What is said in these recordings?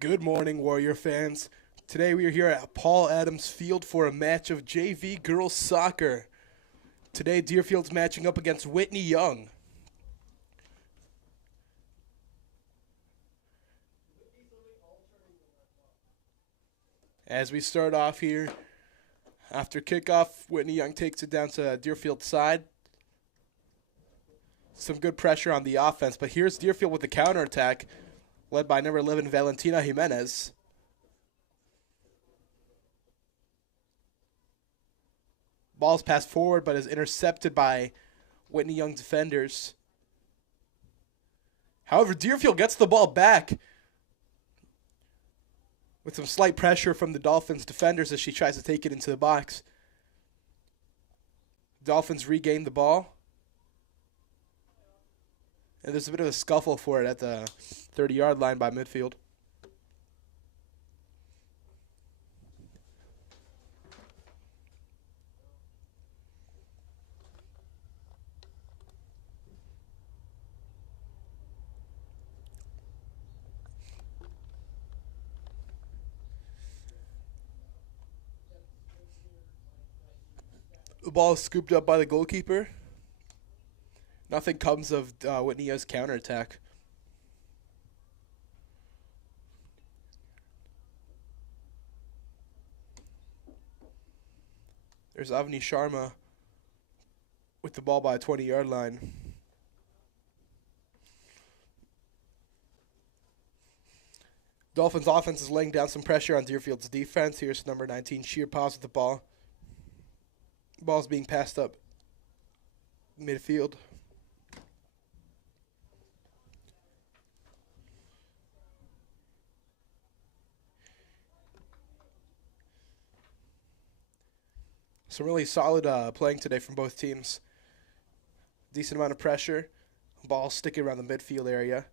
Good morning, Warrior fans. Today we are here at Paul Adams Field for a match of JV girls soccer. Today Deerfield's matching up against Whitney Young. As we start off here, after kickoff, Whitney Young takes it down to Deerfield's side. Some good pressure on the offense, but here's Deerfield with the counterattack, led by number 11 Valentina Jimenez. Ball's passed forward, but is intercepted by Whitney Young defenders. However, Deerfield gets the ball back with some slight pressure from the Dolphins defenders as she tries to take it into the box. Dolphins regain the ball. And there's a bit of a scuffle for it at the 30-yard line by midfield. The ball is scooped up by the goalkeeper. Nothing comes of Whitney Young's counterattack. There's Avni Sharma with the ball by a 20-yard line. Dolphins offense is laying down some pressure on Deerfield's defense. Here's number 19, Sheer Paws with the ball. Ball's being passed up midfield. Some really solid playing today from both teams. Decent amount of pressure. Ball sticking around the midfield area.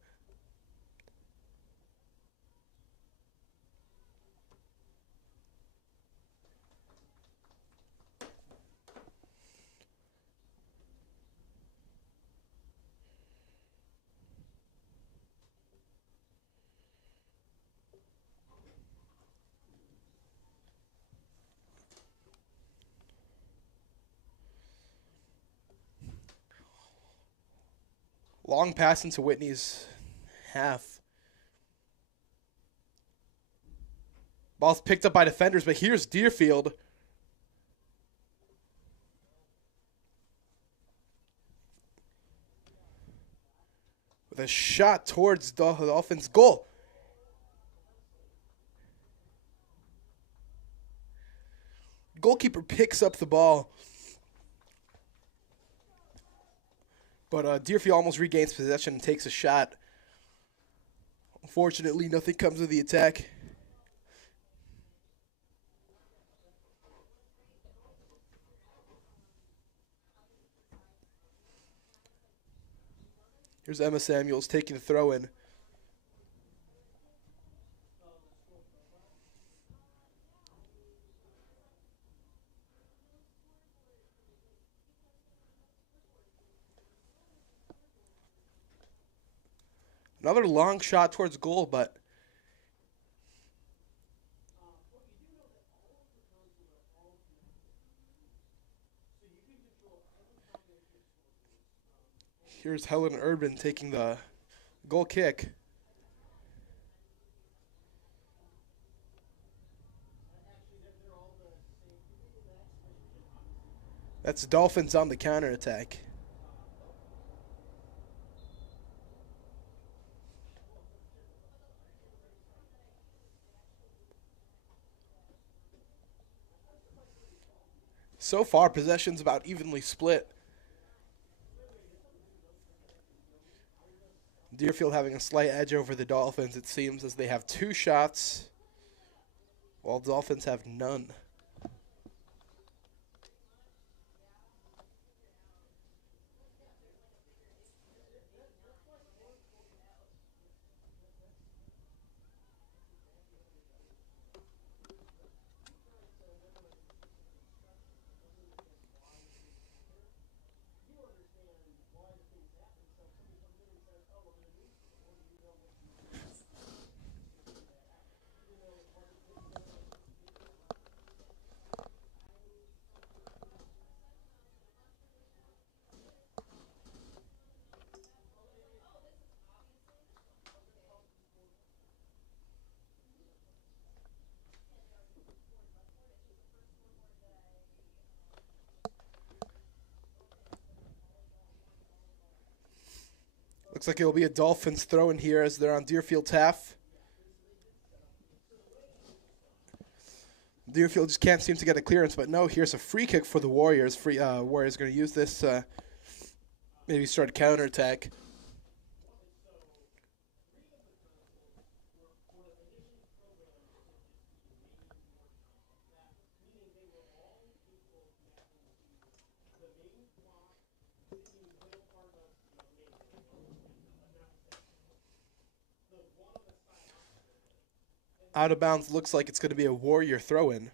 Long pass into Whitney's half. Ball's picked up by defenders, but here's Deerfield. With a shot towards the Dolphins' goal. Goalkeeper picks up the ball. But Deerfield almost regains possession and takes a shot. Unfortunately, nothing comes of the attack. Here's Emma Samuels taking the throw in. Another long shot towards goal, but here's Helen Urban taking the goal kick. That's Dolphins on the counterattack. So far, possession's about evenly split. Deerfield having a slight edge over the Dolphins, it seems, as they have 2 shots, while Dolphins have none. Looks like it'll be a Dolphins throw in here as they're on Deerfield's half. Deerfield just can't seem to get a clearance, but no, here's a free kick for the Warriors. Warriors going to use this, maybe start a counterattack. Out of bounds, looks like it's going to be a Warrior throw-in.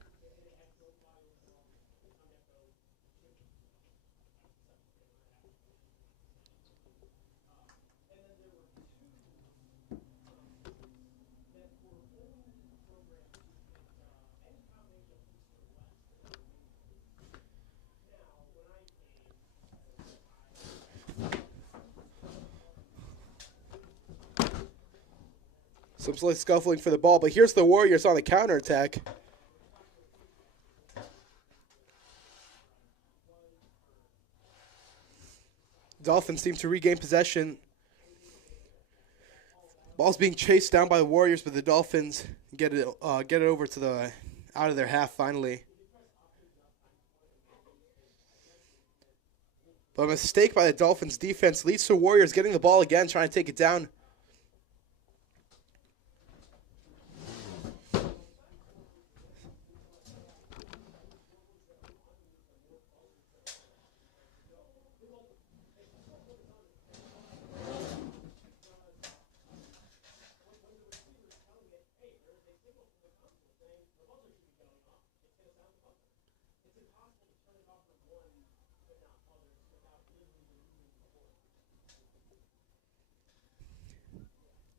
Some slight scuffling for the ball, but here's the Warriors on the counterattack. Dolphins seem to regain possession. Ball's being chased down by the Warriors, but the Dolphins get it over to the out of their half finally. But a mistake by the Dolphins defense leads to Warriors getting the ball again, trying to take it down.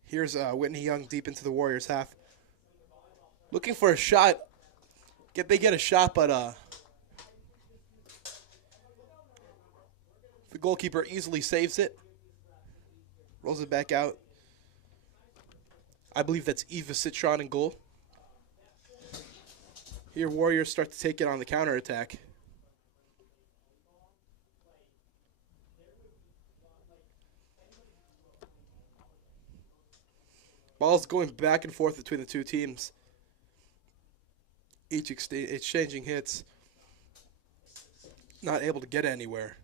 Here's Whitney Young deep into the Warriors' half. Looking for a shot. They get a shot, but the goalkeeper easily saves it. Rolls it back out. I believe that's Eva Citron in goal. Here, Warriors start to take it on the counterattack. Ball's going back and forth between the two teams. Each exchanging hits. Not able to get anywhere.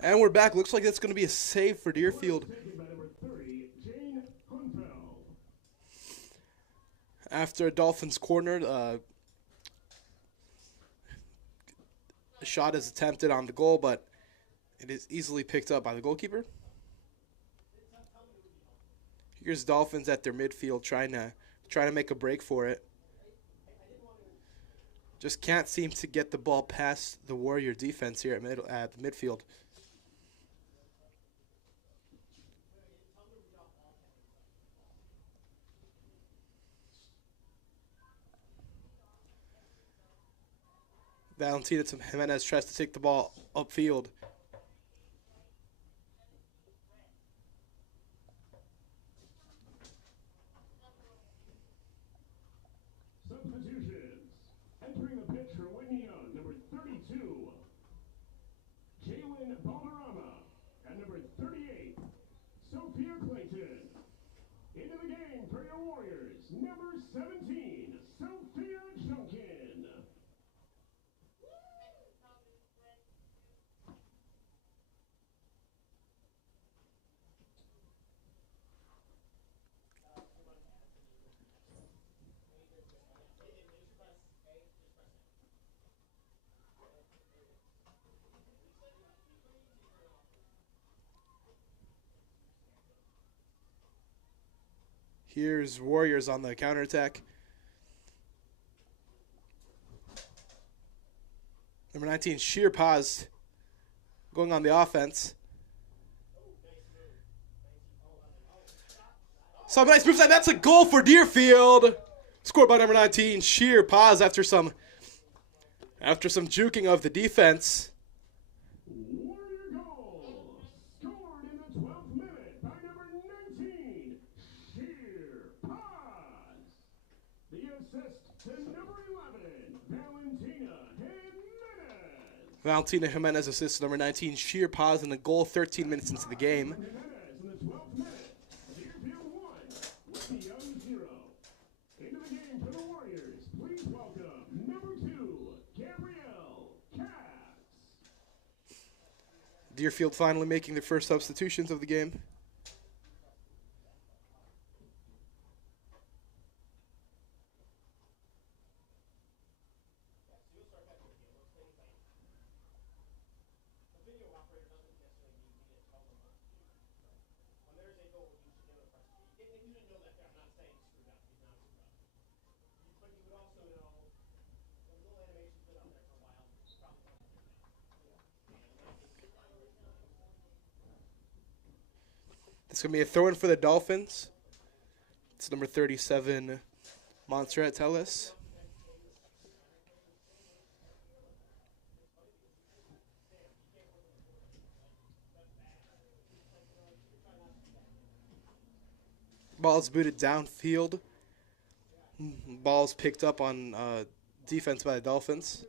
And we're back. Looks like that's going to be a save for Deerfield. After a Dolphins corner, a shot is attempted on the goal, but it is easily picked up by the goalkeeper. Here's Dolphins at their midfield trying to make a break for it. Just can't seem to get the ball past the Warrior defense here at the midfield. Valentina Jimenez tries to take the ball upfield. Into the game for your Warriors, number 17, Sophia Junkin. Here's Warriors on the counterattack. Number 19, Sheer Paz, going on the offense. Some nice moves, and that's a goal for Deerfield. Scored by number 19, Sheer Paz, after some juking of the defense. Warrior goal, scored in the 12th minute by number 19, Sheer Paz. The assist to number 11, Valentina Jimenez assists number 19, Sheer Paz, in the goal 13 minutes into the game. In the 12th minute, Deerfield 1, Whitney 0. Into the game for the Warriors, please welcome number 2, Gabrielle Katz. Deerfield finally making their first substitutions of the game. It's going to be a throw-in for the Dolphins. It's number 37, Montserrat Telles. Ball's booted downfield. Ball's picked up on defense by the Dolphins.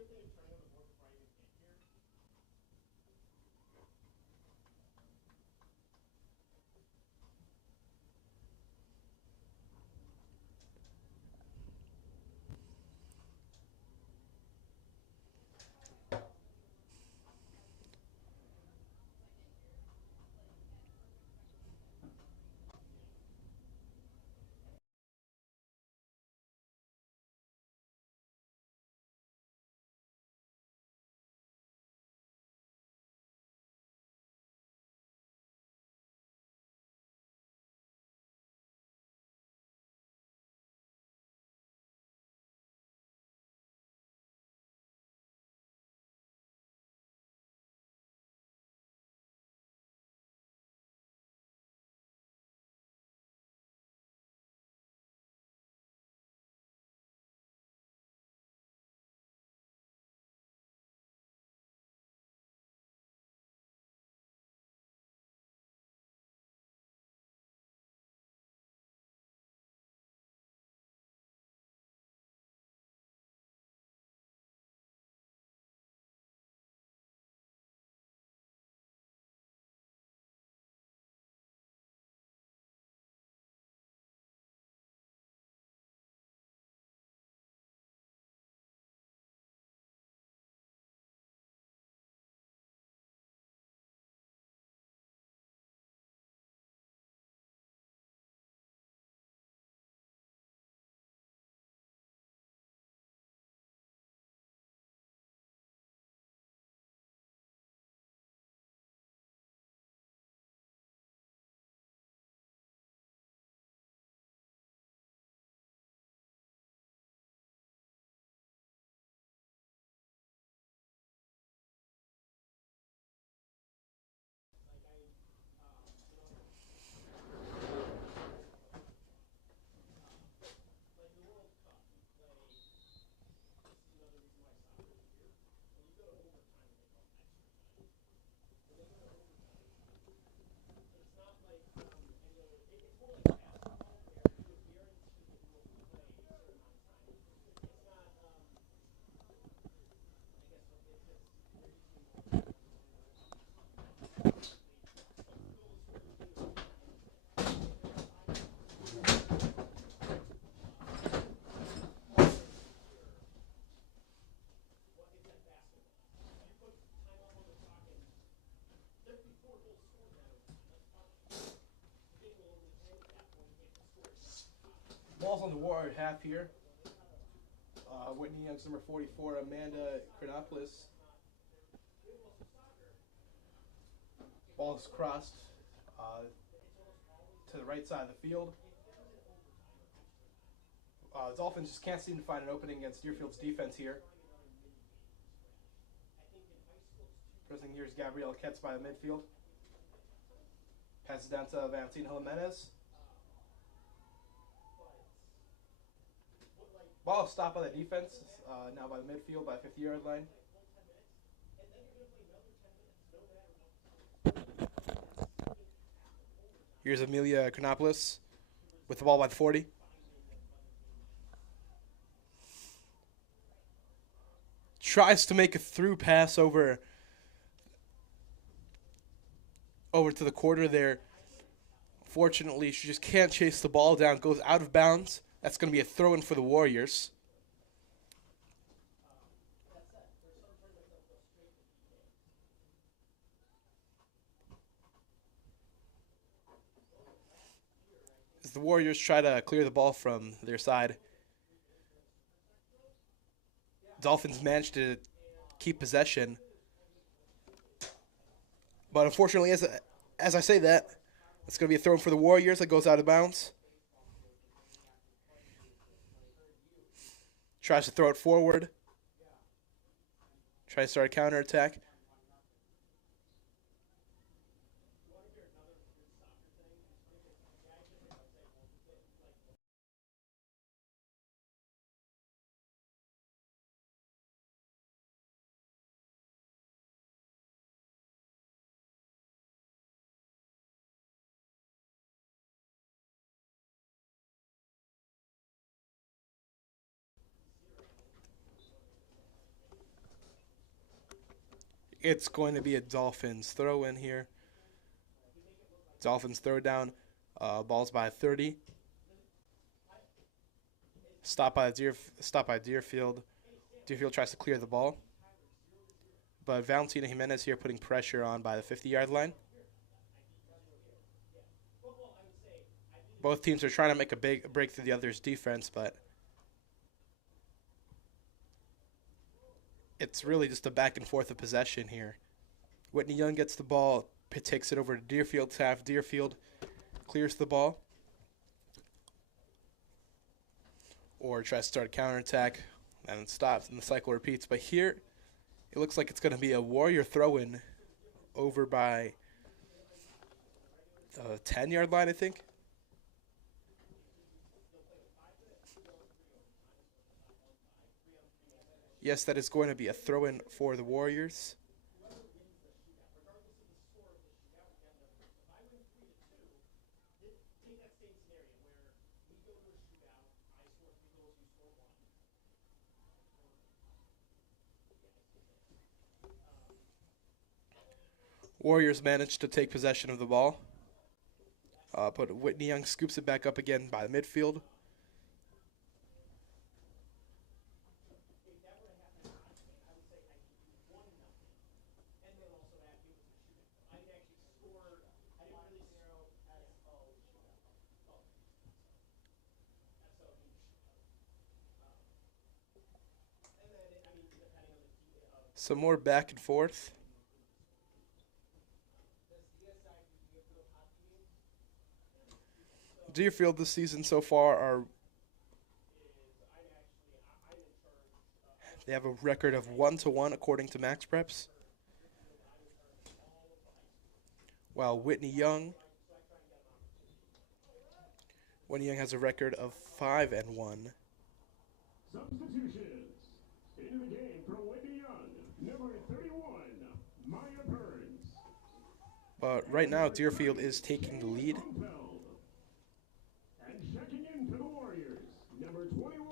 Ball's on the Warrior half here. Whitney Young's number 44, Amanda Chronopoulos. Ball's crossed to the right side of the field. Dolphins just can't seem to find an opening against Deerfield's defense here. First thing here is Gabrielle Ketz by the midfield. Passes down to Valentina Jimenez. Ball stopped by the defense, now by the midfield, by 50-yard line. Here's Amelia Chronopoulos with the ball by the 40. Tries to make a through pass over to the quarter there. Fortunately, she just can't chase the ball down. Goes out of bounds. That's going to be a throw-in for the Warriors. As the Warriors try to clear the ball from their side, Dolphins managed to keep possession. But unfortunately, as I say that, it's going to be a throw-in for the Warriors that goes out of bounds. Tries to throw it forward. Tries to start a counterattack. It's going to be a Dolphins throw in here. Dolphins throw down. Ball's by 30. Stop by Deerfield. Deerfield tries to clear the ball. But Valentina Jimenez here putting pressure on by the 50-yard line. Both teams are trying to make a big break through the other's defense, but it's really just a back and forth of possession here. Whitney Young gets the ball, takes it over to Deerfield's half. Deerfield clears the ball, or tries to start a counterattack, and it stops, and the cycle repeats. But here, it looks like it's going to be a Warrior throw-in over by the 10-yard line, I think. Yes, that is going to be a throw-in for the Warriors. Warriors managed to take possession of the ball. But Whitney Young scoops it back up again by the midfield. Some more back and forth. Deerfield this season so far they have a record of 1-1 according to Max Preps. While Whitney Young has a record of 5-1. Substitutions. Into the game for Whitney Young, number 31, Maya Burns. But right now, Deerfield is taking the lead. And checking into the Warriors, number 21,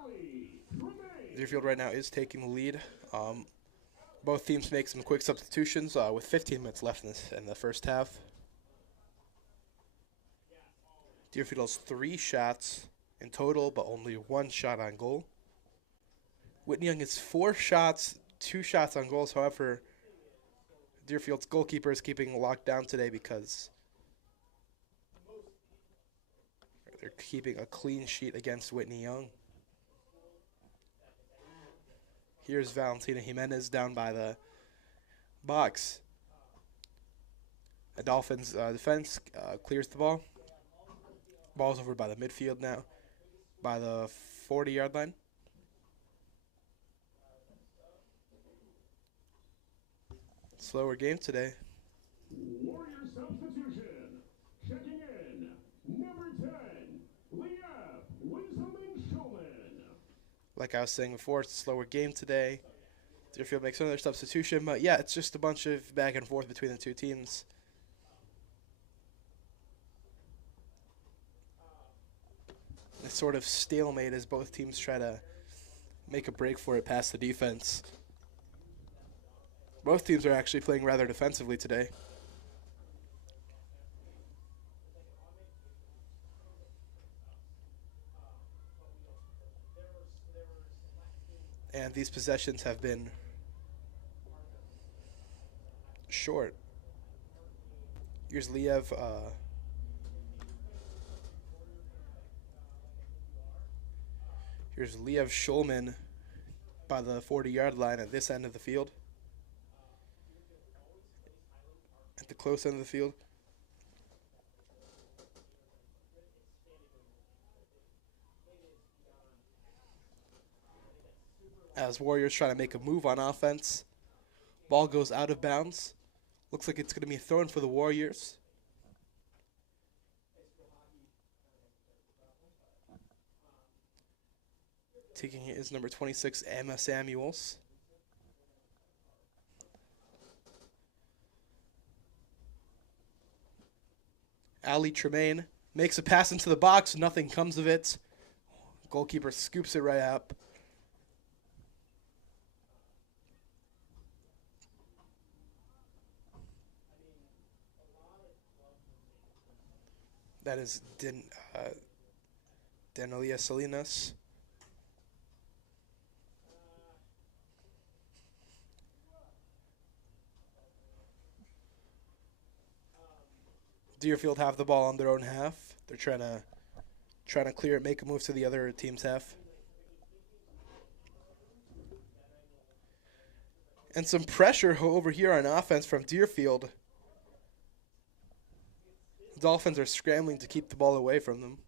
Allie Tremaine. Deerfield right now is taking the lead. Both teams make some quick substitutions with 15 minutes left in the first half. Deerfield has 3 shots in total, but only 1 shot on goal. Whitney Young has 4 shots, 2 shots on goals. However, Deerfield's goalkeeper is keeping locked down today because They're keeping a clean sheet against Whitney Young. Here's Valentina Jimenez down by the box. The Dolphins defense clears the ball. Ball's over by the midfield now, by the 40-yard line. Slower game today. Warrior substitution. Checking in. Number 10, Leah Winselman-Schulman. Like I was saying before, it's a slower game today. Deerfield makes another substitution, but yeah, it's just a bunch of back and forth between the two teams. It's sort of stalemate as both teams try to make a break for it past the defense. Both teams are actually playing rather defensively today. And these possessions have been short. Here's Liev. Here's Liev Schulman by the 40-yard line at this end of the field. At the close end of the field. As Warriors trying to make a move on offense. Ball goes out of bounds. Looks like it's going to be thrown for the Warriors. Taking it is number 26, Emma Samuels. Ali Tremaine makes a pass into the box. Nothing comes of it. Goalkeeper scoops it right up. That is Danelia Salinas. Deerfield have the ball on their own half. They're trying to clear it, make a move to the other team's half. And some pressure over here on offense from Deerfield. The Dolphins are scrambling to keep the ball away from them.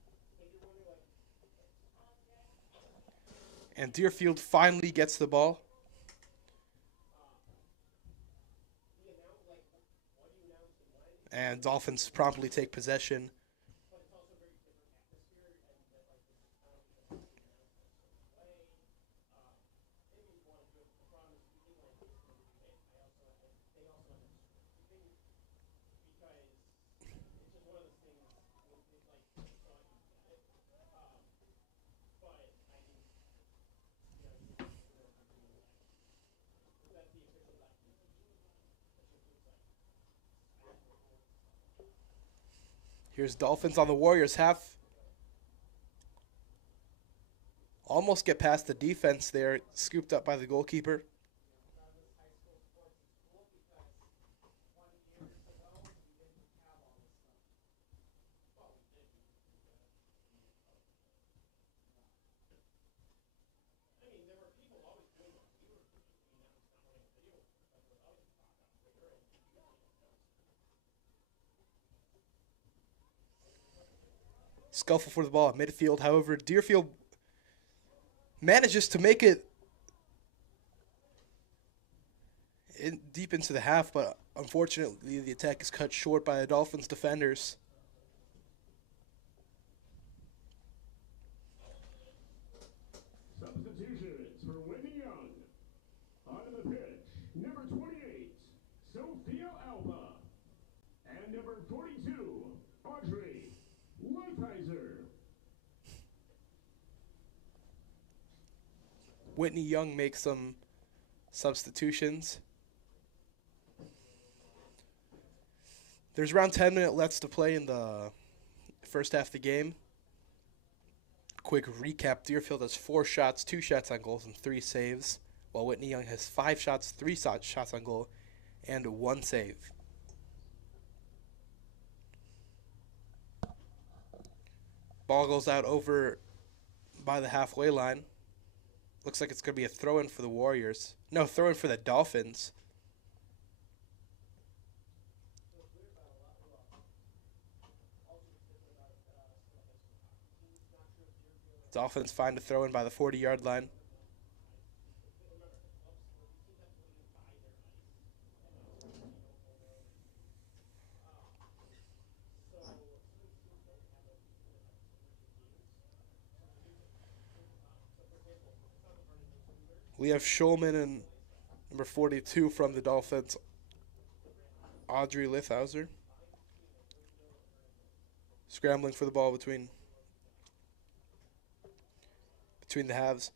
And Deerfield finally gets the ball. And Dolphins promptly take possession. Here's Dolphins on the Warriors half. Almost get past the defense there, scooped up by the goalkeeper. Scuffle for the ball at midfield. However, Deerfield manages to make it deep into the half, but unfortunately the attack is cut short by the Dolphins defenders. Substitutions for Whitney Young. On the pitch, number 28, Sophia Alba. And number 42, Audrey Lighthizer. Whitney Young makes some substitutions. There's around 10 minutes left to play in the first half of the game. Quick recap, Deerfield has 4 shots, 2 shots on goals, and 3 saves, while Whitney Young has 5 shots, 3 shots on goal, and 1 save. Ball goes out over by the halfway line. Looks like it's going to be a throw in for the Warriors. No, throw in for the Dolphins. Dolphins find a throw in by the 40-yard line. We have Schulman and number 42 from the Dolphins, Audrey Lithauser, scrambling for the ball between the halves.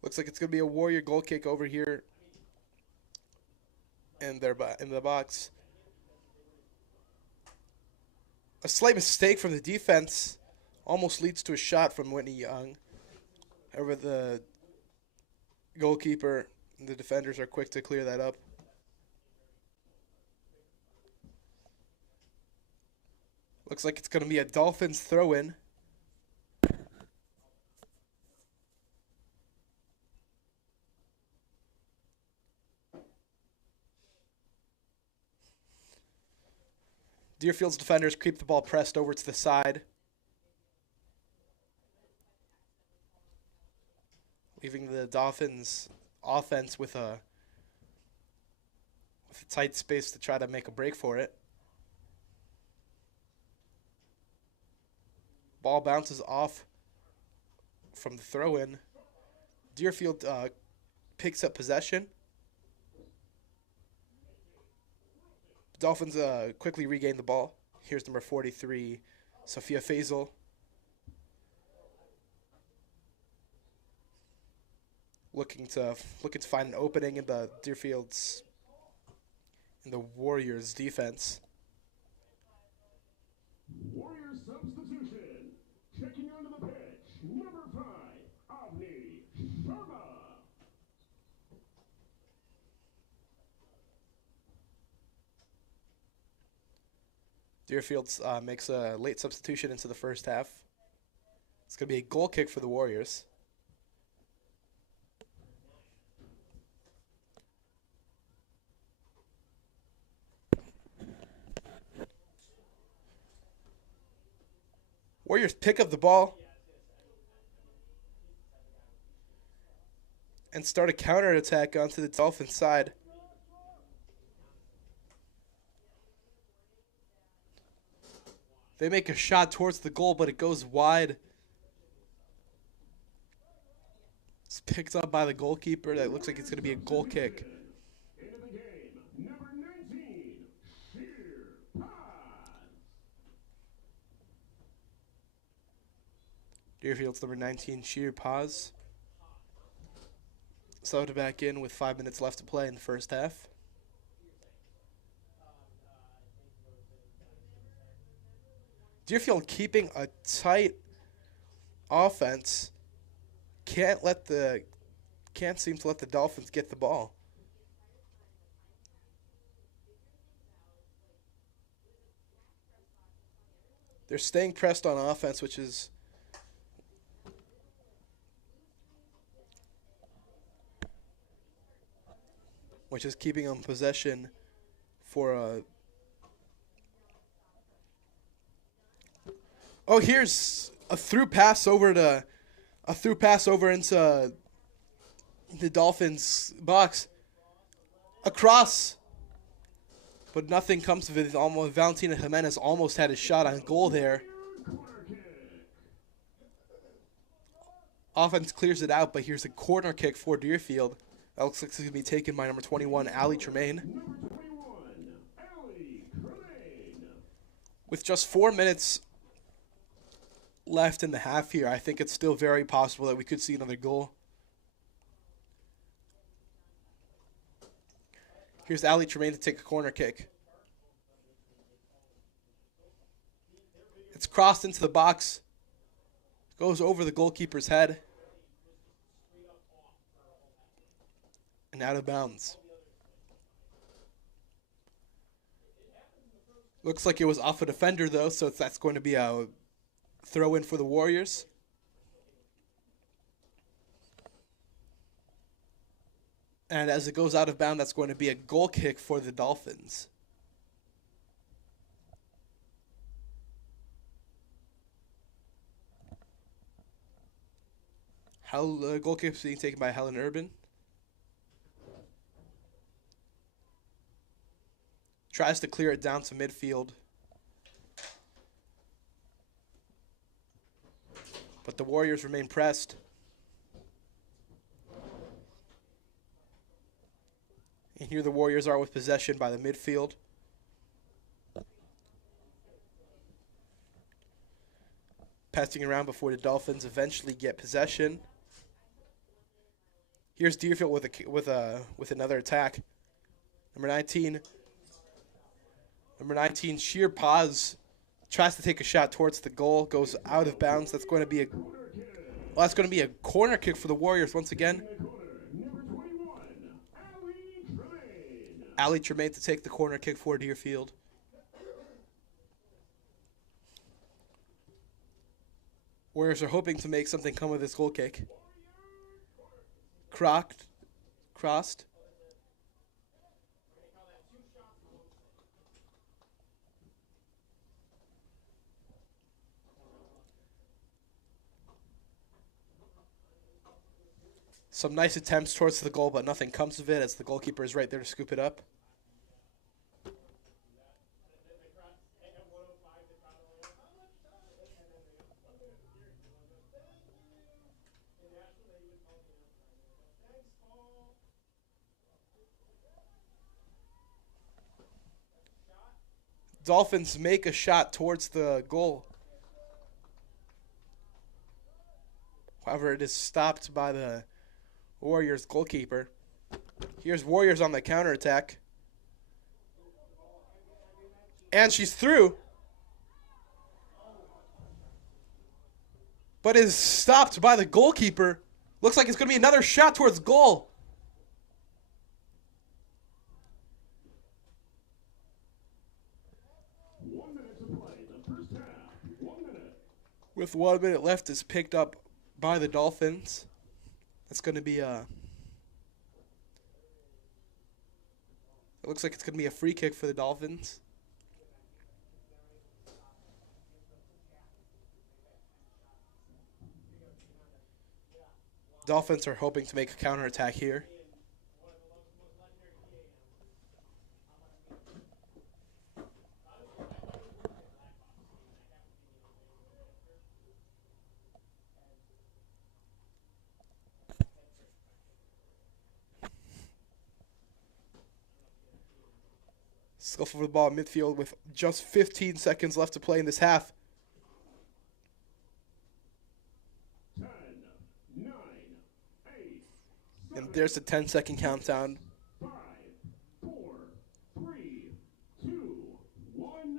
Looks like it's going to be a Warrior goal kick over here in the box. A slight mistake from the defense almost leads to a shot from Whitney Young. However, the goalkeeper and the defenders are quick to clear that up. Looks like it's going to be a Dolphins throw-in. Deerfield's defenders creep the ball pressed over to the side, leaving the Dolphins offense with a tight space to try to make a break for it. Ball bounces off from the throw-in. Deerfield picks up possession. Dolphins quickly regain the ball. Here's number 43, Sophia Faisal. Looking to find an opening in the Warriors defense. Warrior substitution. Checking onto the pitch. Number 5, Avni Sharma. Deerfield makes a late substitution into the first half. It's going to be a goal kick for the Warriors. Warriors pick up the ball and start a counterattack onto the Dolphins side. They make a shot towards the goal, but it goes wide. It's picked up by the goalkeeper. That looks like it's going to be a goal kick. Into the game. Number 19, Sheer Paz. Deerfield's number 19, Sheer Paz. Subbed back in with 5 minutes left to play in the first half. Deerfield keeping a tight offense. Can't seem to let the Dolphins get the ball. They're staying pressed on offense, which is which is keeping them in possession for a. Oh, here's a through pass over into the Dolphins box. Across, but nothing comes of it. Almost Valentina Jimenez almost had a shot on goal there. Offense clears it out, but here's a corner kick for Deerfield. That looks like it's going to be taken by number 21, Allie Tremaine. With just 4 minutes left in the half here, I think it's still very possible that we could see another goal. Here's Allie Tremaine to take a corner kick. It's crossed into the box. Goes over the goalkeeper's head. And out of bounds. Looks like it was off a defender, though, so that's going to be a throw-in for the Warriors. And as it goes out of bounds, that's going to be a goal kick for the Dolphins. Goal kick is being taken by Helen Urban. Tries to clear it down to midfield. But the Warriors remain pressed. And here the Warriors are with possession by the midfield. Passing around before the Dolphins eventually get possession. Here's Deerfield with another attack. Number 19, sheer pause, tries to take a shot towards the goal, goes out of bounds. That's going to be a corner kick for the Warriors once again. Allie Tremaine to take the corner kick for Deerfield. Warriors are hoping to make something come of this goal kick. Crossed. Some nice attempts towards the goal, but nothing comes of it as the goalkeeper is right there to scoop it up. Dolphins make a shot towards the goal. However, it is stopped by the Warriors goalkeeper. Here's Warriors on the counterattack. And she's through. But is stopped by the goalkeeper. Looks like it's going to be another shot towards goal. With 1 minute left, is picked up by the Dolphins. It's going to be it looks like it's going to be a free kick for the Dolphins. Dolphins are hoping to make a counterattack here. Scuffle for the ball in midfield with just 15 seconds left to play in this half. 10, 9, 8, And there's the 10-second countdown. 5, 4, 3, 2, 1,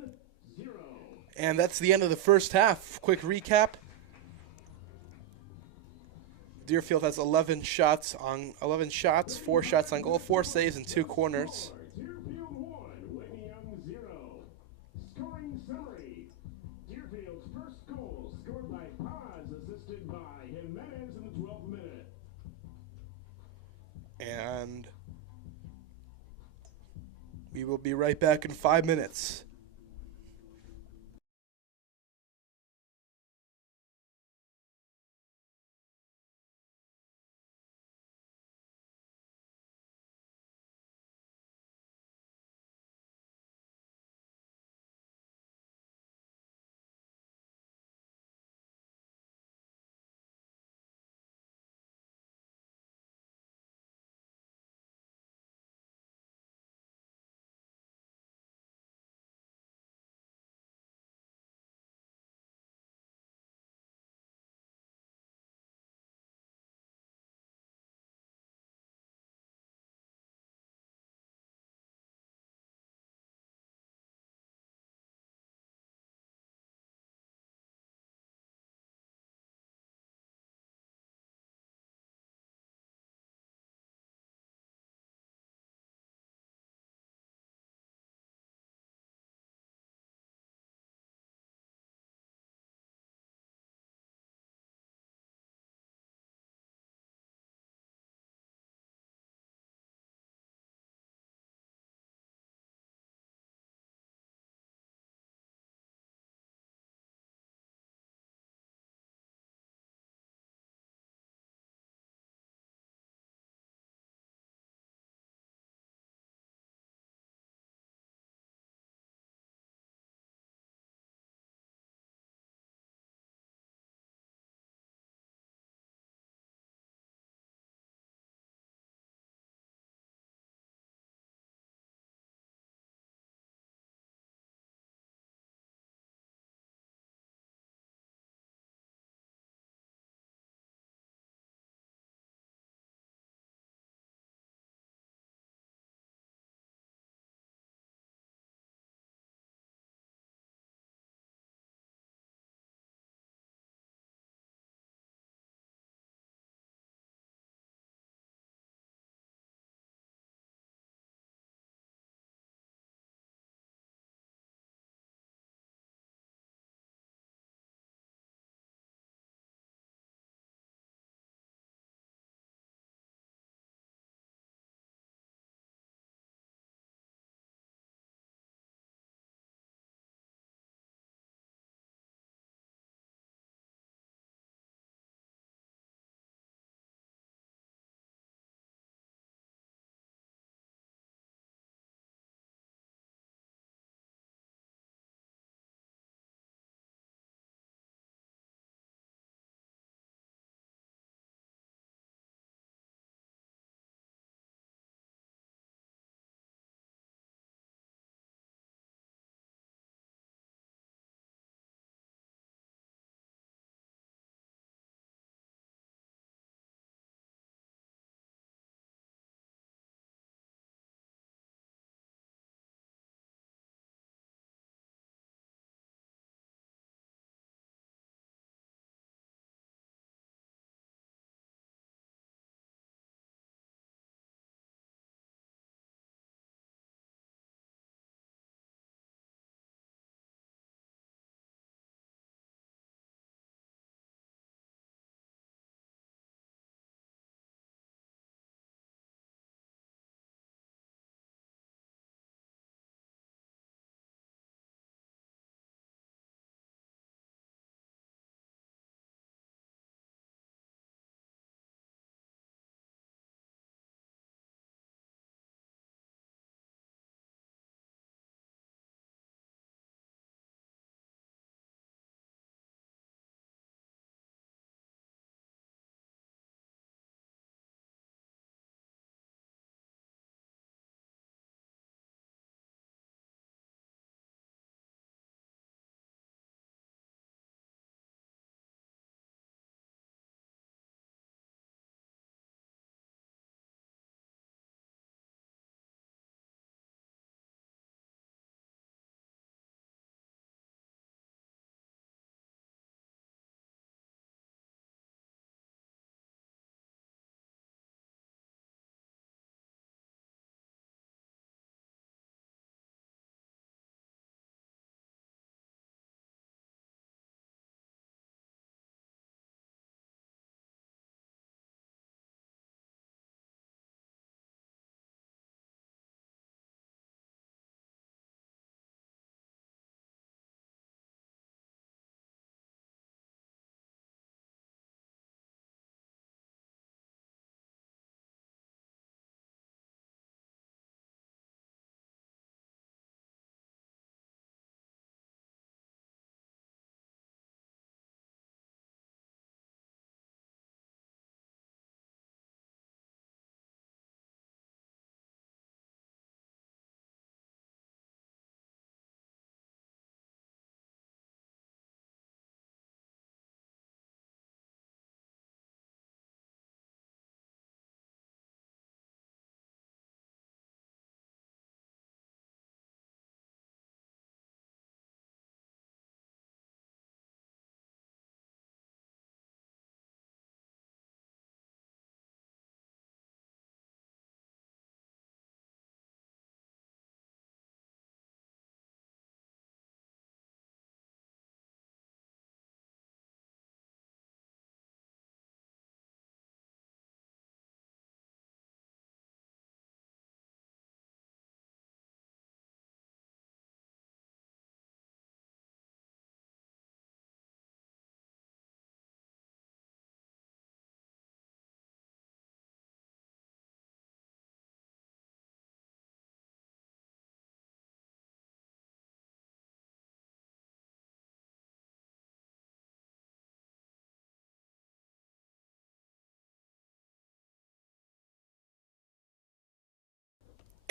0. And that's the end of the first half. Quick recap. Deerfield has 11 shots, 4 shots on goal, 4 saves, and 2 corners. Deerfield 1, Whitney 0. Scoring summary. Deerfield's first goal scored by Paz, assisted by Jimenez in the 12th minute. And We will be right back in 5 minutes.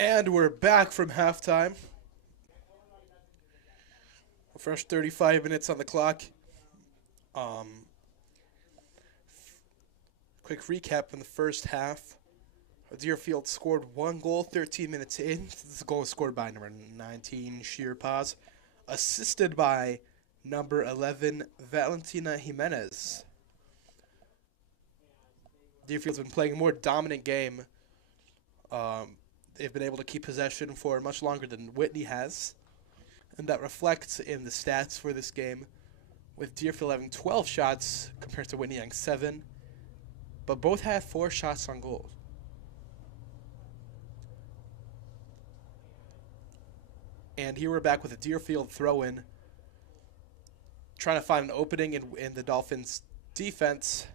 And we're back from halftime. A fresh 35 minutes on the clock. Um, Quick recap from the first half. Deerfield scored one goal 13 minutes in. This goal was scored by number 19, Sheer Paz, assisted by number 11, Valentina Jimenez. Deerfield's been playing a more dominant game. They've been able to keep possession for much longer than Whitney has. And that reflects in the stats for this game, with Deerfield having 12 shots compared to Whitney having 7. But both had 4 shots on goal. And here we're back with a Deerfield throw-in, trying to find an opening in the Dolphins' defense.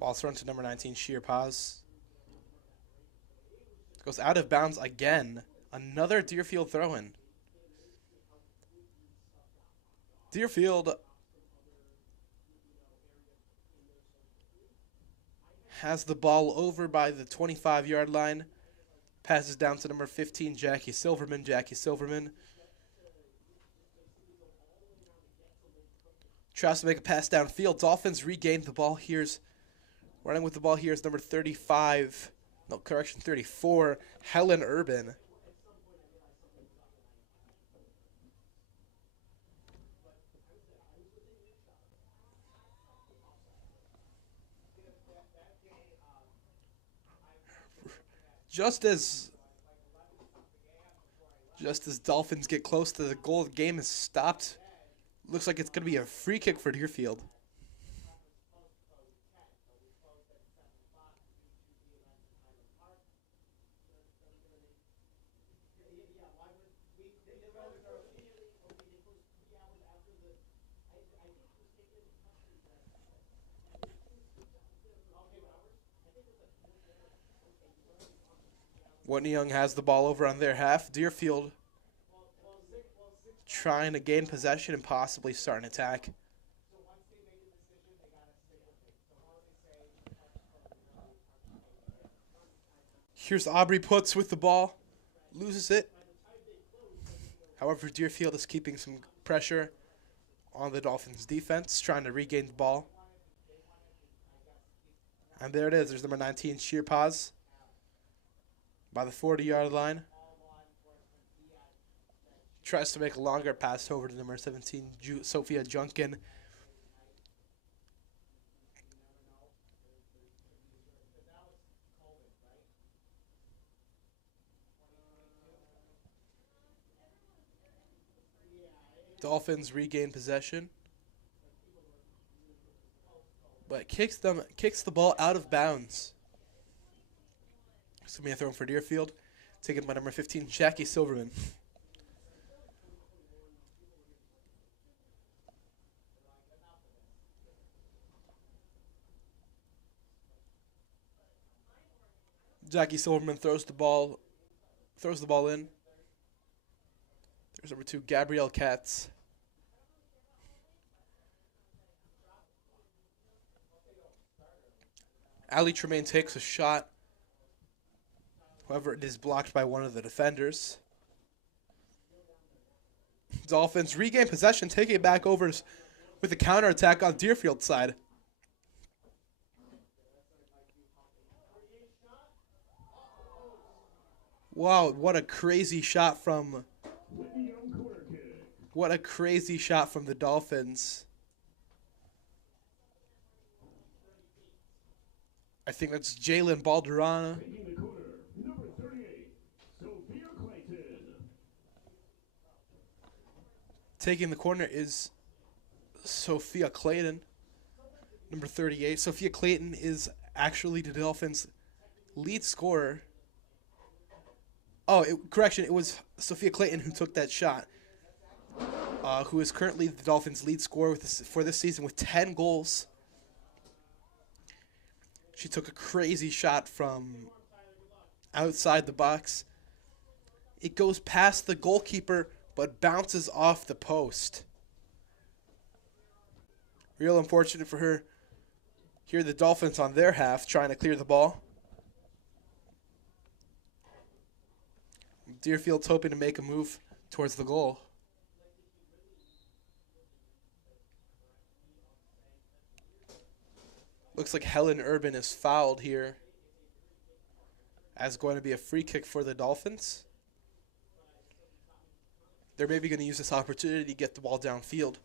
Ball's thrown to number 19, Sheer Paz. Goes out of bounds again. Another Deerfield throw-in. Deerfield has the ball over by the 25-yard line. Passes down to number 15, Jackie Silverman. Jackie Silverman tries to make a pass downfield. Dolphins regain the ball. Running with the ball here is number 34, Helen Urban. Just as Dolphins get close to the goal, the game is stopped. Looks like it's going to be a free kick for Deerfield. Whitney Young has the ball over on their half. Deerfield trying to gain possession and possibly start an attack. Here's Aubrey Putz with the ball. Loses it. However, Deerfield is keeping some pressure on the Dolphins' defense, trying to regain the ball. And there it is. There's number 19, Sheer Paz, by the 40-yard line. Tries to make a longer pass over to number 17, Sophia Junkin. Dolphins regain possession, but kicks the ball out of bounds. It's going to be a throw for Deerfield, taken by number 15, Jackie Silverman. Jackie Silverman throws the ball in. There's number 2, Gabrielle Katz. Ali Tremaine takes a shot. However, it is blocked by one of the defenders. Dolphins regain possession, taking it back over with a counterattack on Deerfield's side. Wow, what a crazy shot from the Dolphins. I think that's Jalen Balderrama. Taking the corner is Sophia Clayton, number 38. Sophia Clayton is actually the Dolphins' lead scorer. Correction, it was Sophia Clayton who took that shot, who is currently the Dolphins' lead scorer for this season with 10 goals. She took a crazy shot from outside the box. It goes past the goalkeeper, but bounces off the post. Real unfortunate for her. Here the Dolphins on their half trying to clear the ball. Deerfield's hoping to make a move towards the goal. Looks like Helen Urban is fouled here. As going to be a free kick for the Dolphins. They're maybe going to use this opportunity to get the ball downfield.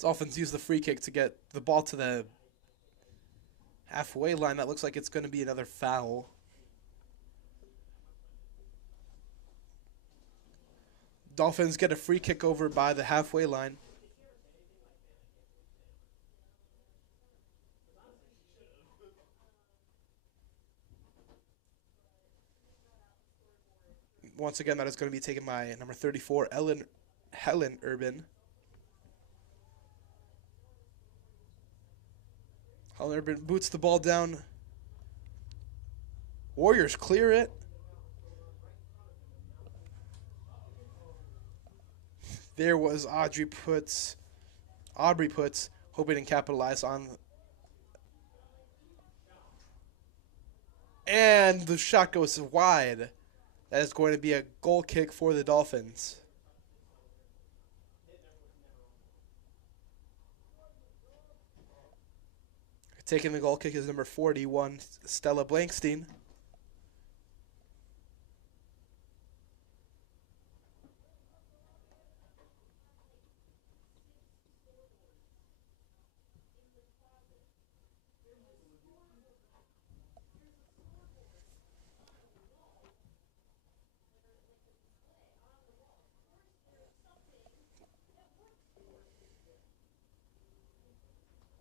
Dolphins use the free kick to get the ball to the halfway line. That looks like it's going to be another foul. Dolphins get a free kick over by the halfway line. Once again, that is going to be taken by number 34, Helen Urban. Helen Urban boots the ball down. Warriors clear it. There was Aubrey Puts hoping to capitalize on. And the shot goes wide. That is going to be a goal kick for the Dolphins. Taking the goal kick is number 41, Stella Blankstein.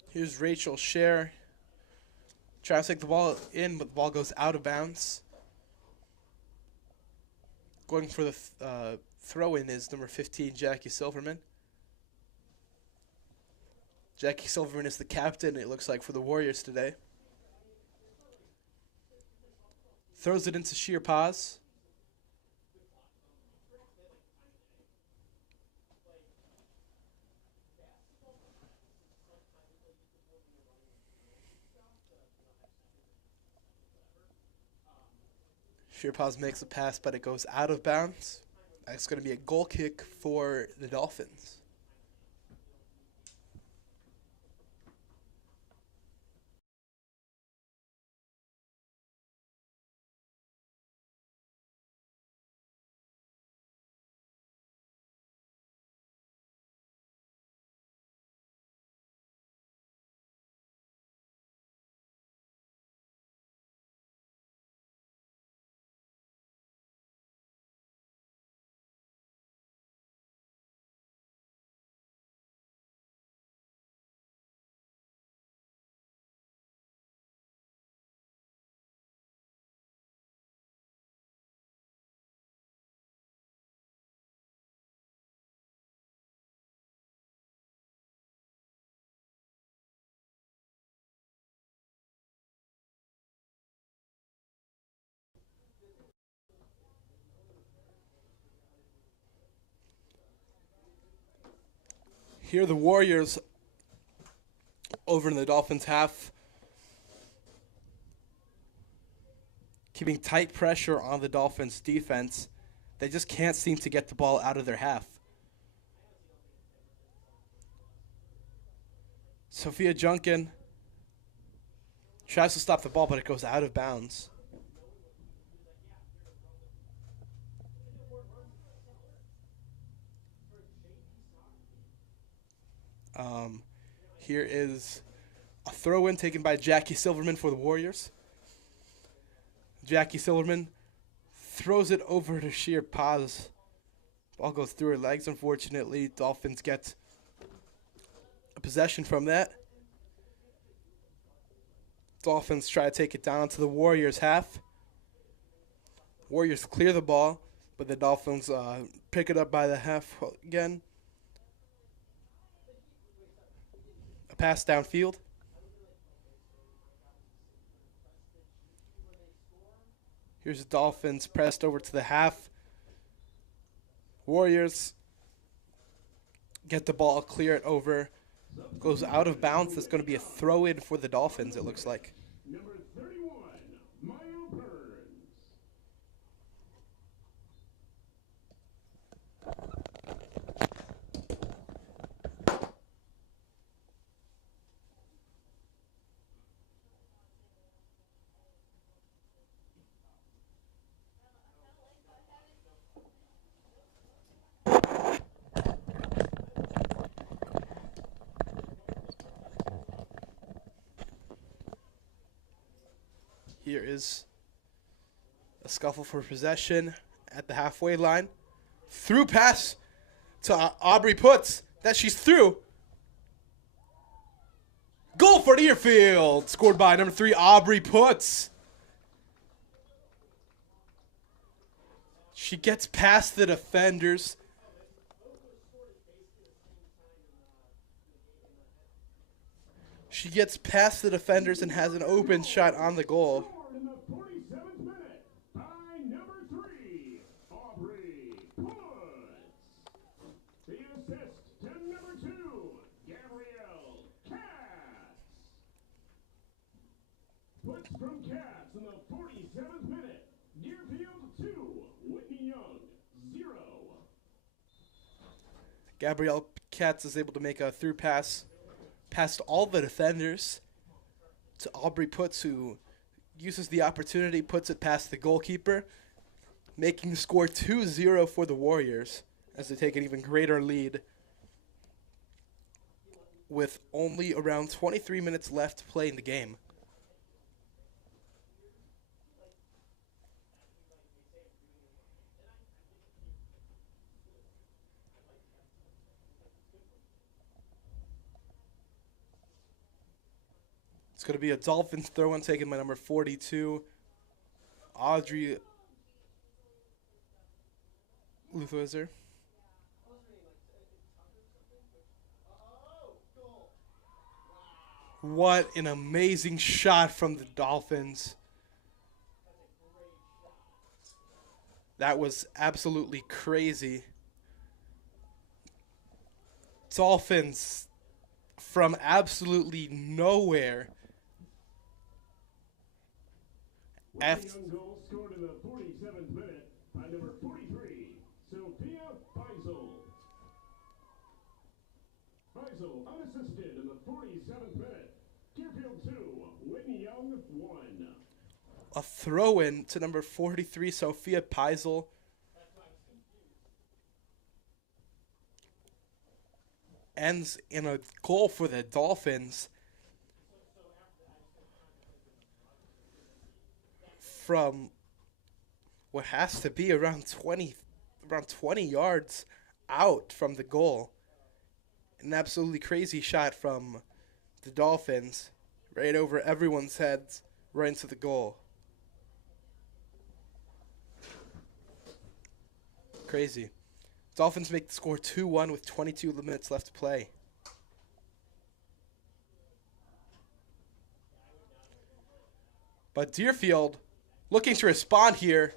Here's Rachel Scher. Tries to take the ball in, but the ball goes out of bounds. Going for the throw-in is number 15, Jackie Silverman. Jackie Silverman is the captain, it looks like, for the Warriors today. Throws it into Sheer Paz. Shearpaws makes a pass, but it goes out of bounds. That's going to be a goal kick for the Dolphins. Here the Warriors over in the Dolphins half, keeping tight pressure on the Dolphins defense. They just can't seem to get the ball out of their half. Sophia Junkin tries to stop the ball, but it goes out of bounds. Here is a throw-in taken by Jackie Silverman for the Warriors. Jackie Silverman throws it over to Sheer Paz. Ball goes through her legs, unfortunately. Dolphins get a possession from that. Dolphins try to take it down to the Warriors half. Warriors clear the ball, but the Dolphins pick it up by the half again. A pass downfield. Here's the Dolphins pressed over to the half. Warriors get the ball, clear it over. Goes out of bounds. That's going to be a throw-in for the Dolphins, it looks like. Number 31, Maya Burns. Here is a scuffle for possession at the halfway line. Through pass to Aubrey Puts. That she's through. Goal for Deerfield. Scored by number 3, Aubrey Puts. She gets past the defenders. She gets past the defenders and has an open shot on the goal. Scored in the 47th minute by number 3, Aubrey Woods. The assist to number 2, Gabrielle Katz. Puts from Katz in the 47th minute. Deerfield 2, Whitney Young 0. Gabrielle Katz is able to make a through pass past all the defenders to Aubrey Puts, who uses the opportunity, puts it past the goalkeeper, making the score 2-0 for the Warriors as they take an even greater lead with only around 23 minutes left to play in the game. It's going to be a Dolphins throw-in taken by number 42, Audrey Luthweiser. What an amazing shot from the Dolphins. That was absolutely crazy. Dolphins from absolutely nowhere. Whitney Young goal scored in the 47th minute by number 43, Sophia Faisal. Faisal unassisted in the 47th minute. Deerfield 2, Whitney Young 1. A throw-in to number 43, Sophia Peisel. Ends in a goal for the Dolphins from what has to be around 20 yards out from the goal. An absolutely crazy shot from the Dolphins, right over everyone's heads, right into the goal. Crazy. Dolphins make the score 2-1 with 22 minutes left to play. But Deerfield looking to respond here.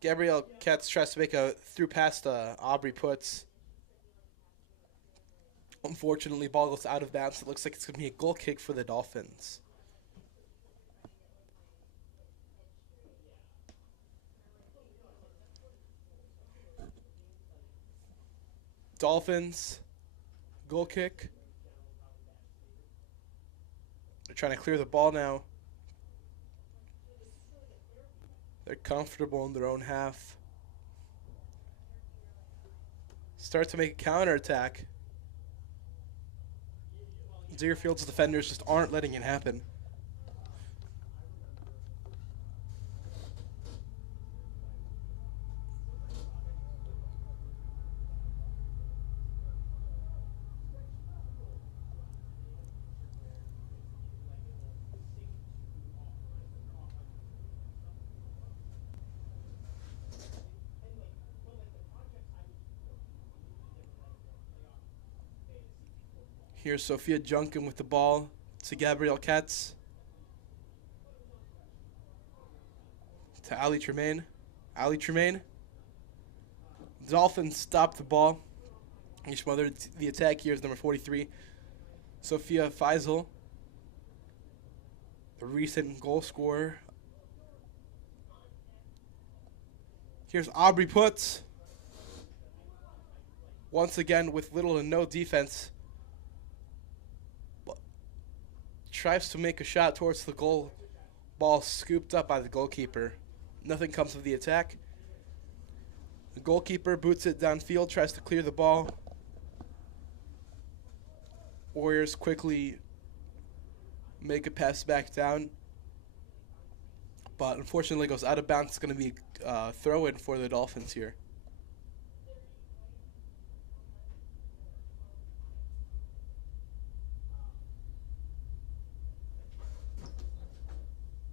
Gabrielle Katz tries to make a through pass to Aubrey Puts. Unfortunately, ball goes out of bounds. It looks like it's going to be a goal kick for the Dolphins. Dolphins, goal kick. They're trying to clear the ball now. They're comfortable in their own half. Start to make a counterattack. Deerfield's defenders just aren't letting it happen. Here's Sophia Junkin with the ball to Gabrielle Katz. To Ali Tremaine. Ali Tremaine. Dolphins stopped the ball. He smothered the attack. Here's number 43, Sophia Faisal, the recent goal scorer. Here's Aubrey Putz. Once again with little to no defense. Tries to make a shot towards the goal. Ball scooped up by the goalkeeper. Nothing comes of the attack. The goalkeeper boots it downfield, tries to clear the ball. Warriors quickly make a pass back down, but unfortunately goes out of bounds. It's going to be a throw-in for the Dolphins here.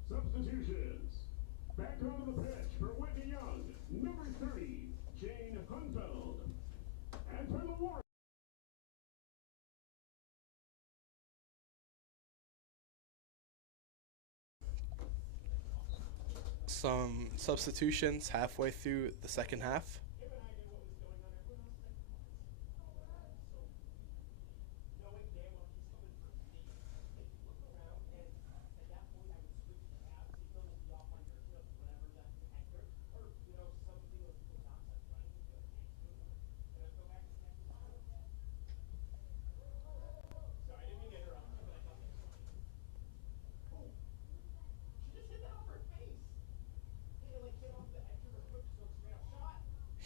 Substitutions. Back onto the pitch for Whitney Young, number 30, Jane Hunfeld. And for the Warriors. Some substitutions halfway through the second half.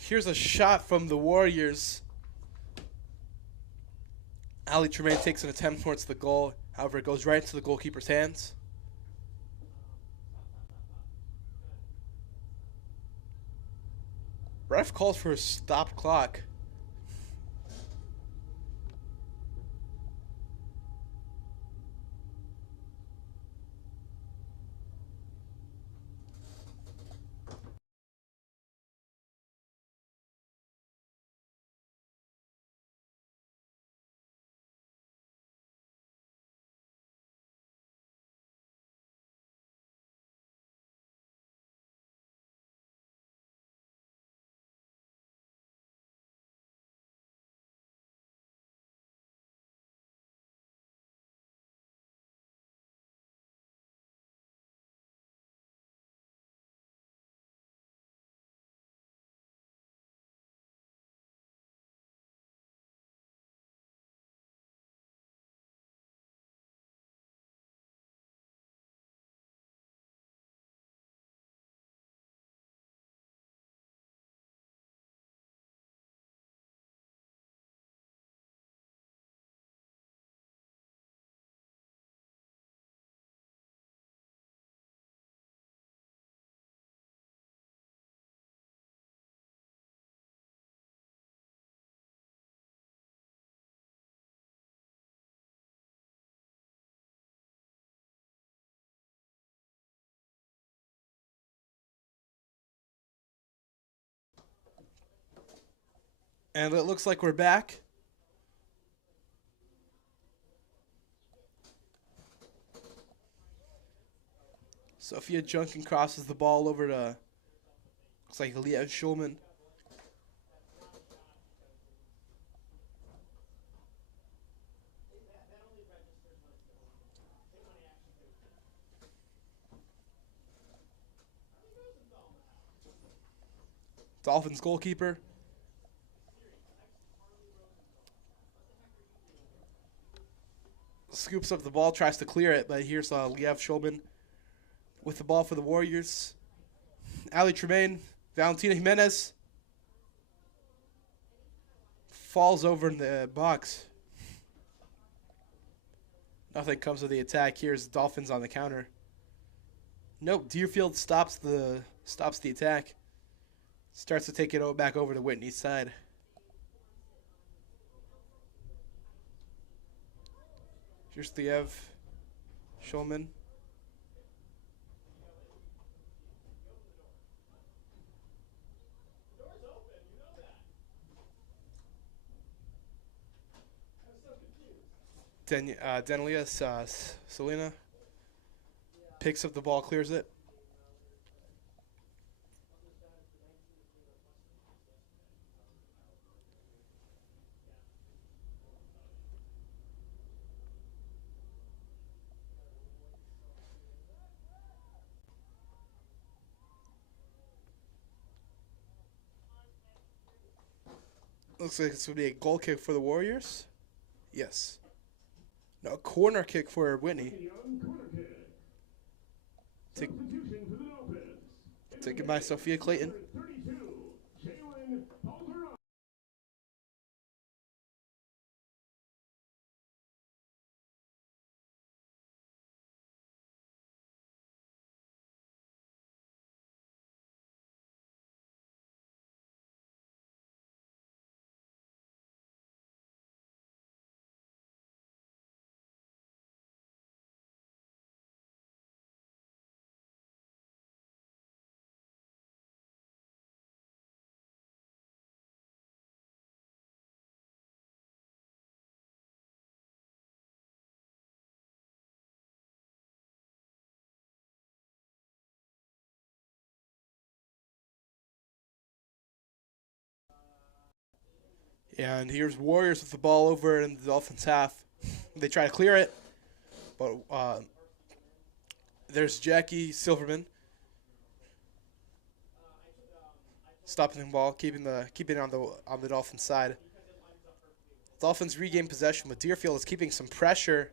Here's a shot from the Warriors. Ali Tremaine takes an attempt towards the goal. However, it goes right into the goalkeeper's hands. Ref calls for a stop clock. And it looks like we're back. Sophia Junkin crosses the ball over to, looks like Leah Schulman. Dolphins goalkeeper. Scoops up the ball, tries to clear it, but here's Liev Schulman with the ball for the Warriors. Ali Tremaine, Valentina Jimenez falls over in the box. Nothing comes of the attack. Here's Dolphins on the counter. Nope, Deerfield stops the attack. Starts to take it back over to Whitney's side. Here's Liev Schulman. Denelius Selena picks up the ball, clears it. Looks like it's going to be a goal kick for the Warriors. Yes. No, a corner kick for Whitney. Taken by Sophia Clayton. And here's Warriors with the ball over in the Dolphins' half. They try to clear it, but there's Jackie Silverman stopping the ball, keeping it on the Dolphins' side. Dolphins regain possession, but Deerfield is keeping some pressure.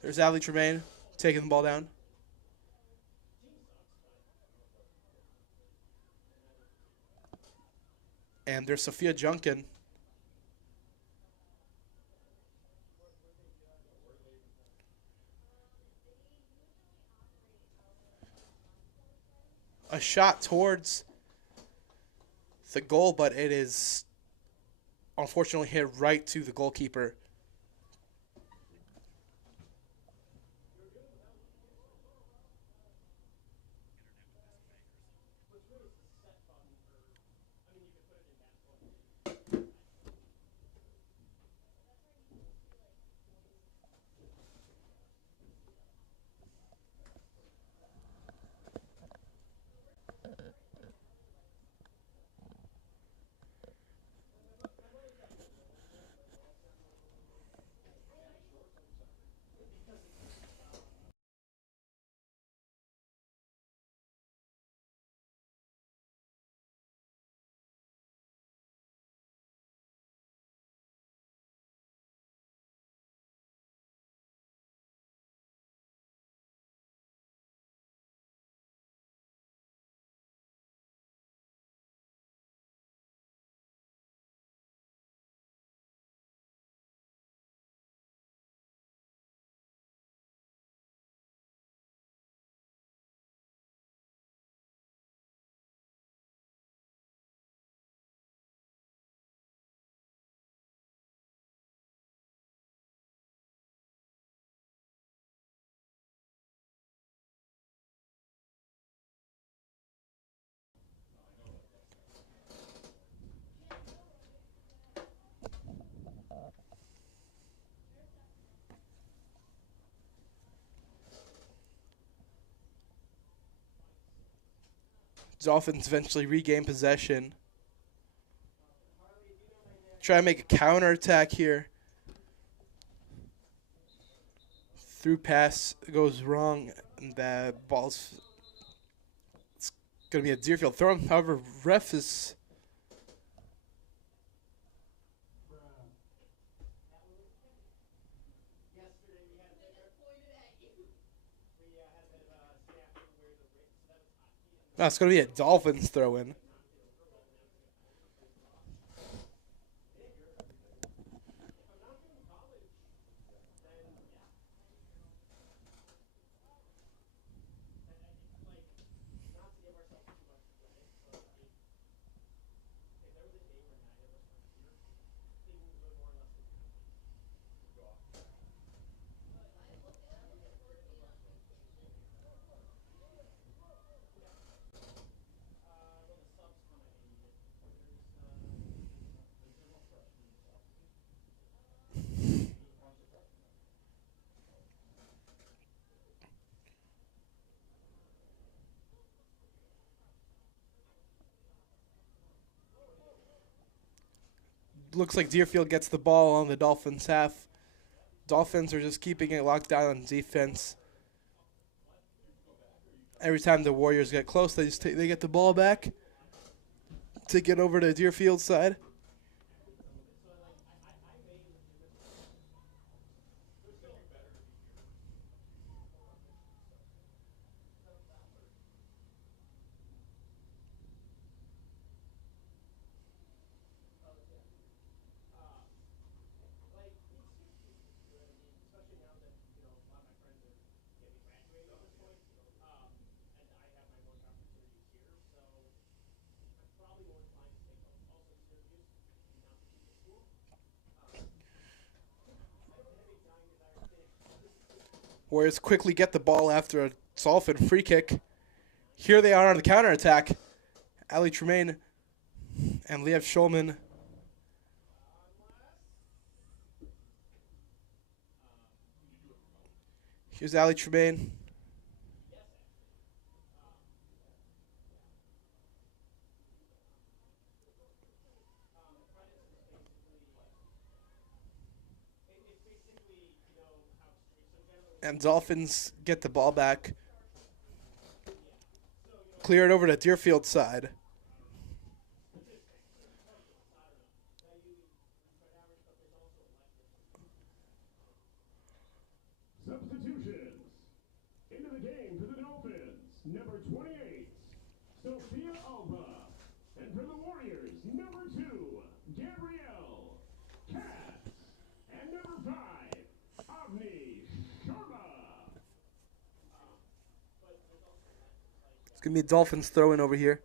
There's Ali Tremaine taking the ball down. And there's Sophia Junkin. A shot towards the goal, but it is unfortunately hit right to the goalkeeper. Dolphins eventually regain possession. Try to make a counterattack here. Through pass goes wrong, and the ball's it's going to be a Deerfield throw. However, ref is no, it's going to be a Dolphins throw in. looks like Deerfield gets the ball on the Dolphins half. Dolphins are just keeping it locked down on defense. Every time the Warriors get close, they get the ball back to get over to Deerfield's side. Warriors quickly get the ball after a Dolphin free kick. Here they are on the counterattack. Ali Tremaine and Liev Schulman. Here's Ali Tremaine. And Dolphins get the ball back. Clear it over to Deerfield's side. Substitutions. Into the game for the Dolphins, number 28, Sophia Alba. And for the Warriors, number 2, Gabrielle Katz. And number 5, Avni Sharma. It's going to be a Dolphins throw-in over here.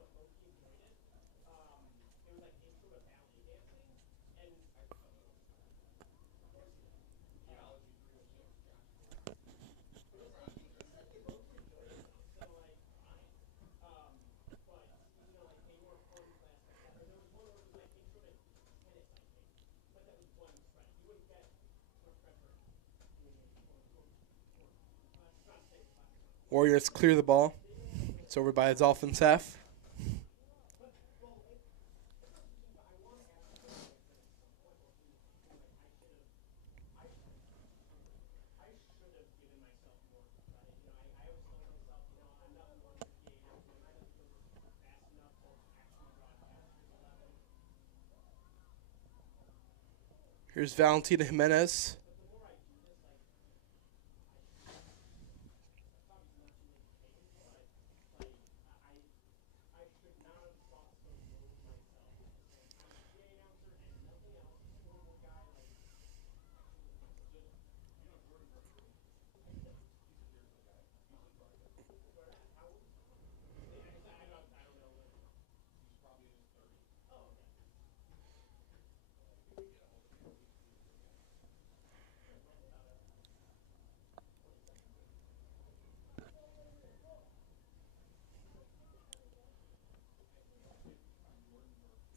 Warriors clear the ball. It's over by the Dolphins half. Here's Valentina Jimenez.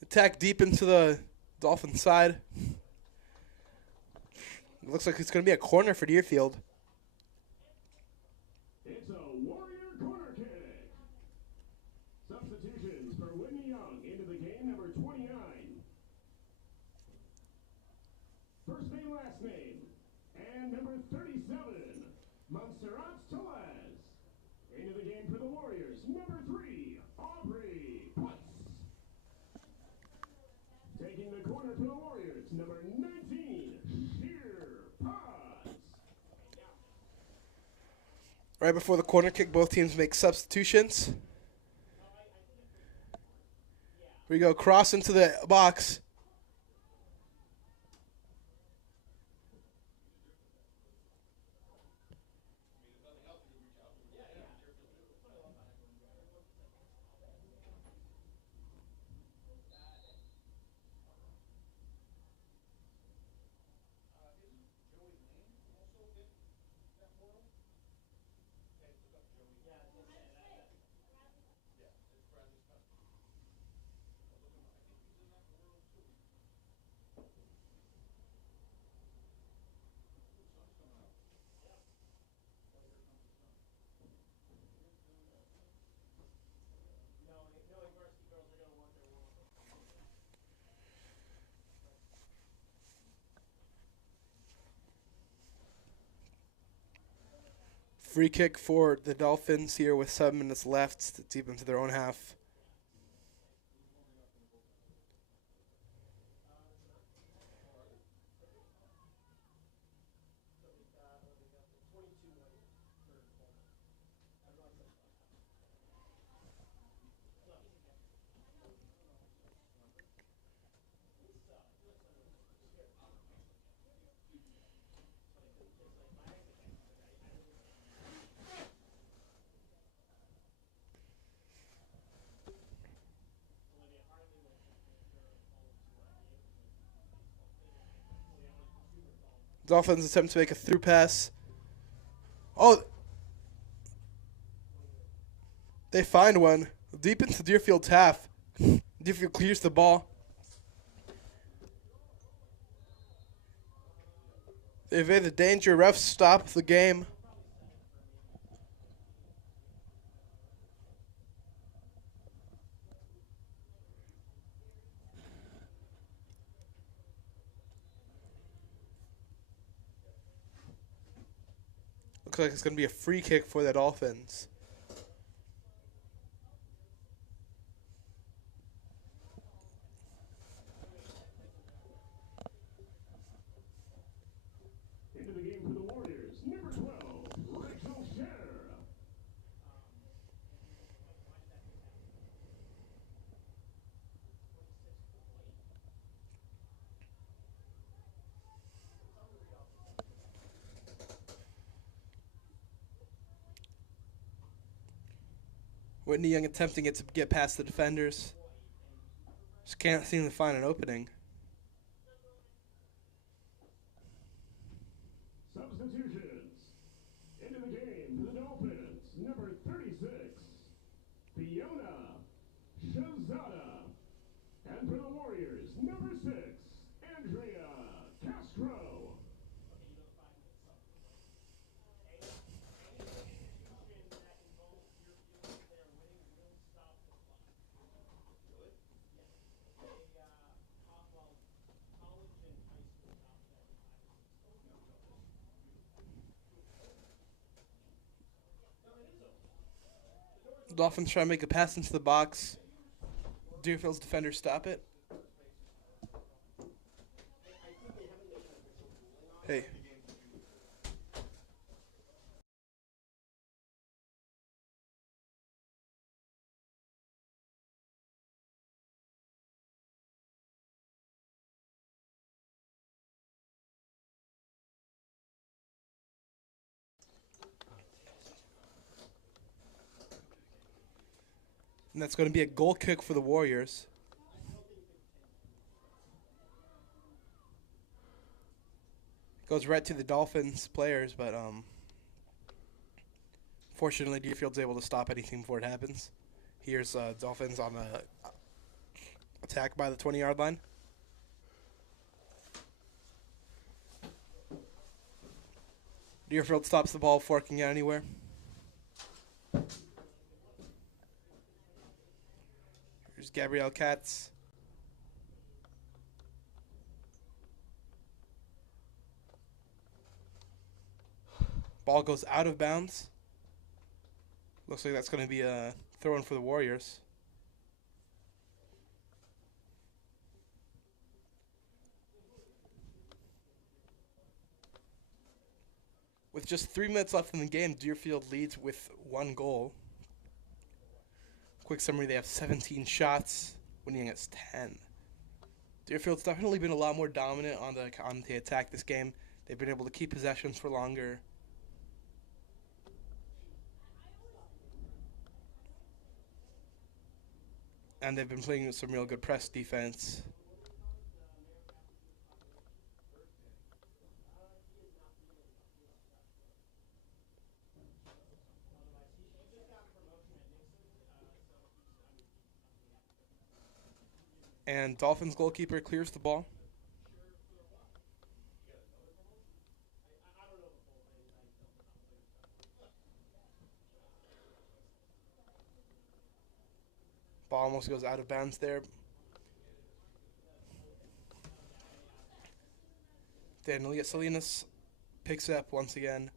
Attack deep into the Dolphins side. It looks like it's going to be a corner for Deerfield. It's a Warrior corner kick. Substitutions for Whitney Young into the game, number 29. First name, last name. And number 37, Montserrat Tellez. Into the game for the Warriors, number 3, Aubrey Putz. Taking the corner for the Warriors, number 19, Sheer Putz. Right before the corner kick, both teams make substitutions. We go cross into the box. Free kick for the Dolphins here with 7 minutes left to deep into their own half. Dolphins attempt to make a through pass. Oh, they find one deep into Deerfield's half. Deerfield clears the ball. They evade the danger. Refs stop the game. Looks like it's going to be a free kick for the Dolphins. Into the game for the Warriors, number 12, Rachel Scher. Whitney Young attempting it to get past the defenders. Just can't seem to find an opening. Substitutions. Into the game for the Dolphins, number 36, Fiona Shazada. And for the Warriors, number 6, Andrea Castro. The Dolphins try to make a pass into the box. Deerfield's defenders stop it. Hey. And that's going to be a goal kick for the Warriors. Goes right to the Dolphins players, but fortunately Deerfield's able to stop anything before it happens. Here's Dolphins on the attack by the 20-yard line. Deerfield stops the ball before it can get anywhere. Here's Gabrielle Katz. Ball goes out of bounds. Looks like that's going to be a throw-in for the Warriors. With just 3 minutes left in the game, Deerfield leads with 1 goal. Quick summary, they have 17 shots, winning against 10. Deerfield's definitely been a lot more dominant on the attack this game. They've been able to keep possessions for longer. And they've been playing some real good press defense. And Dolphins goalkeeper clears the ball. Ball almost goes out of bounds there. Daniel Salinas picks it up once again.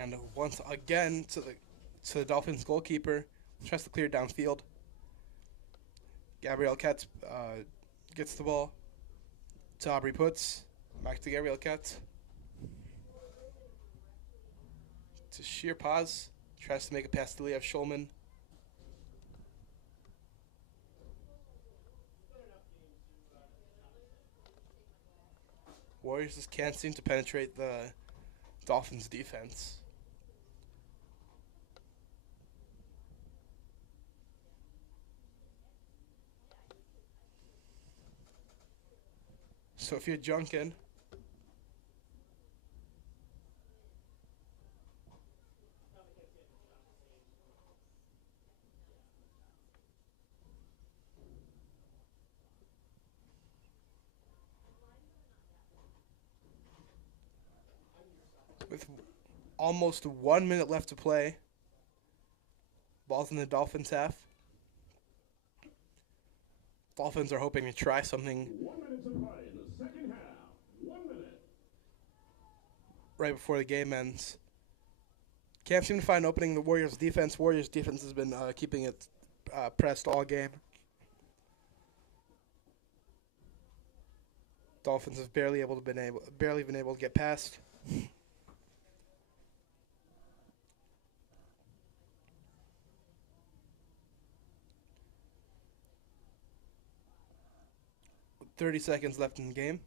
And once again to the Dolphins goalkeeper. Tries to clear downfield. Gabriel Katz gets the ball. To Aubrey Puts. Back to Gabriel Katz. To Sheer Paz. Tries to make a pass to Liev Schulman. Warriors just can't seem to penetrate the Dolphins' defense. Sophia Junkin. With almost 1 minute left to play. Ball's in the Dolphins' half. Dolphins are hoping to try something 1 minute to play in the second half. 1 minute. right before the game ends. Can't seem to find an opening in the Warriors' defense. Warriors' defense has been keeping it pressed all game. Dolphins have barely been able to get past. With 30 seconds left in the game.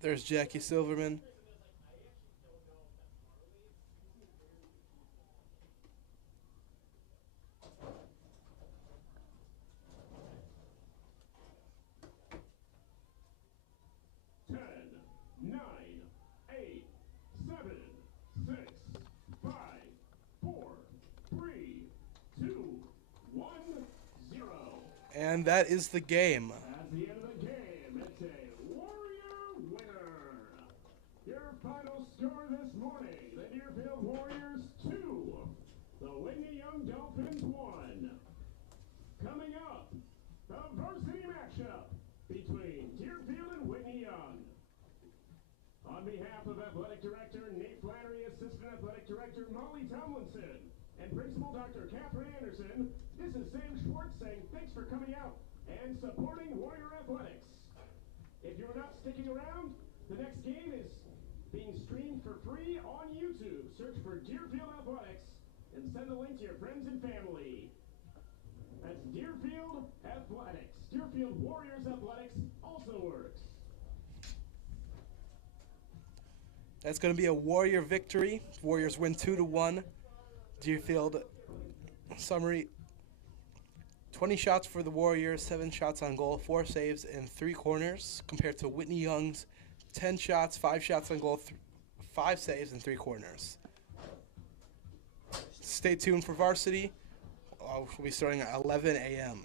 There's Jackie Silverman. And that is the game. At the end of the game, it's a Warrior winner. Your final score this morning, the Deerfield Warriors 2, the Whitney Young Dolphins 1. Coming up, the varsity matchup between Deerfield and Whitney Young. On behalf of Athletic Director Nate Flannery, Assistant Athletic Director Molly Tomlinson, and Principal Dr. Catherine Anderson, this is Sam Schwartz saying thanks for coming out and supporting Warrior Athletics. If you're not sticking around, the next game is being streamed for free on YouTube. Search for Deerfield Athletics and send a link to your friends and family. That's Deerfield Athletics. Deerfield Warriors Athletics also works. That's going to be a Warrior victory. Warriors win 2-1. Deerfield summary: 20 shots for the Warriors, 7 shots on goal, 4 saves, and 3 corners, compared to Whitney Young's 10 shots, 5 shots on goal, 5 saves, and 3 corners. Stay tuned for varsity. We'll be starting at 11 a.m.